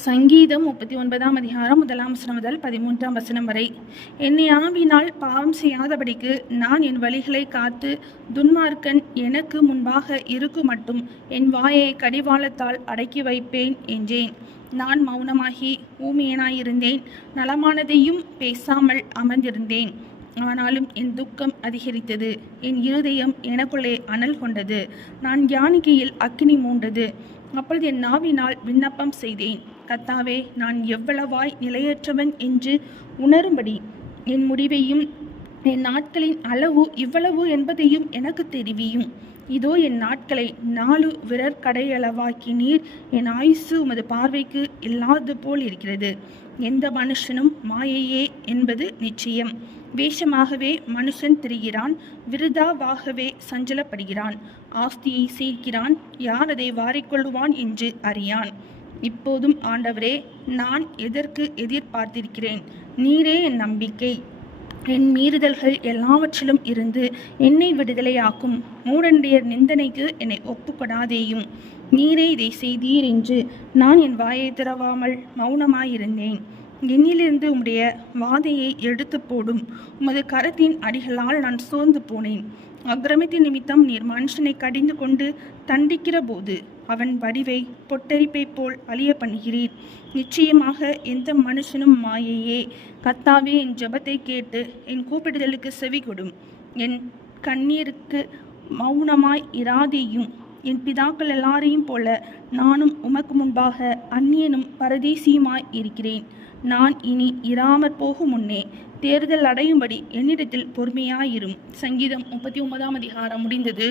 சங்கீதம் 39ஆம் அதிகாரம் 1ஆம் வசனம் முதல் 13ஆம் வசனம் வரை. என்னை ஆவினால் பாவம் செய்யாதபடிக்கு நான் என் வழிகளை காத்து துன்மார்க்கன் எனக்கு முன்பாக இருக்கு மட்டும் என் வாயை கடிவாளத்தால் அடக்கி வைப்பேன் என்றேன். நான் மௌனமாகி ஊமையனாயிருந்தேன், நலமானதையும் பேசாமல் அமர்ந்திருந்தேன். ஆனாலும் என் துக்கம் அதிகரித்தது, என் இருதயம் எனக்குள்ளே அனல் கொண்டது, நான் தியானிக்கையில் அக்கினி மூண்டது. அப்பொழுது என் நாவினால் விண்ணப்பம் செய்தேன், கர்த்தாவே, நான் எவ்வளவாய் நிலையற்றவன் என்று உணரும்படி என் முடிவையும் என் நாட்களின் அளவு இவ்வளவு என்பதையும் எனக்கு தெரிவியும். இதோ என் நாட்களை 4 விரற்கடையளவாக்கினீர், என் ஆயுசு உமது பார்வைக்கு இல்லாது போல் இருக்கிறது. எந்த மனுஷனும் மாயையே என்பது நிச்சயம். வேஷமாகவே மனுஷன் திரிகிறான், விருதாவாகவே சஞ்சலப்படுகிறான். ஆஸ்தியை சேர்க்கிறான், யார் அதை வாரிக்கொள்ளுவான் என்று அறியான். இப்போதும் ஆண்டவரே, நான் எதற்கு எதிர்பார்த்திருக்கிறேன்? நீரே என் நம்பிக்கை. என் மீறுதல்கள் எல்லாவற்றிலும் இருந்து என்னை விடுதலையாக்கும். மூடனுடைய நிந்தனைக்கு என்னை ஒப்புக்கொடாதேயும். நீரே இதை செய்தீர் என்று நான் என் வாயை திறவாமல் மௌனமாயிருந்தேன். என்னிலிருந்து உம்முடைய வாதையை எடுத்து போடும். உமது கரத்தின் அடிகளால் நான் சோர்ந்து போனேன். அக்கிரமத்தின் நிமித்தம் நீர் மனுஷனை கடிந்து கொண்டு தண்டிக்கிற போது அவன் வடிவை பொட்டரிப்பை போல் அழிய பண்ணுகிறீர். நிச்சயமாக எந்த மனுஷனும் மாயையே. கர்த்தாவே, என் ஜெபத்தை கேட்டு என் கூப்பிடுதலுக்கு செவி கொடும். என் கண்ணீருக்கு மௌனமாய் இராதேயும். என் பிதாக்கள் எல்லாரையும் போல நானும் உமக்கு முன்பாக அந்நியனும் பரதேசியுமாய் இருக்கிறேன். நான் இனி இராமற் போகும் முன்னே தேறுதல் அடையும்படி என்னிடத்தில் பொறுமையாயிரும். சங்கீதம் 39ஆம் அதிகாரம் முடிந்தது.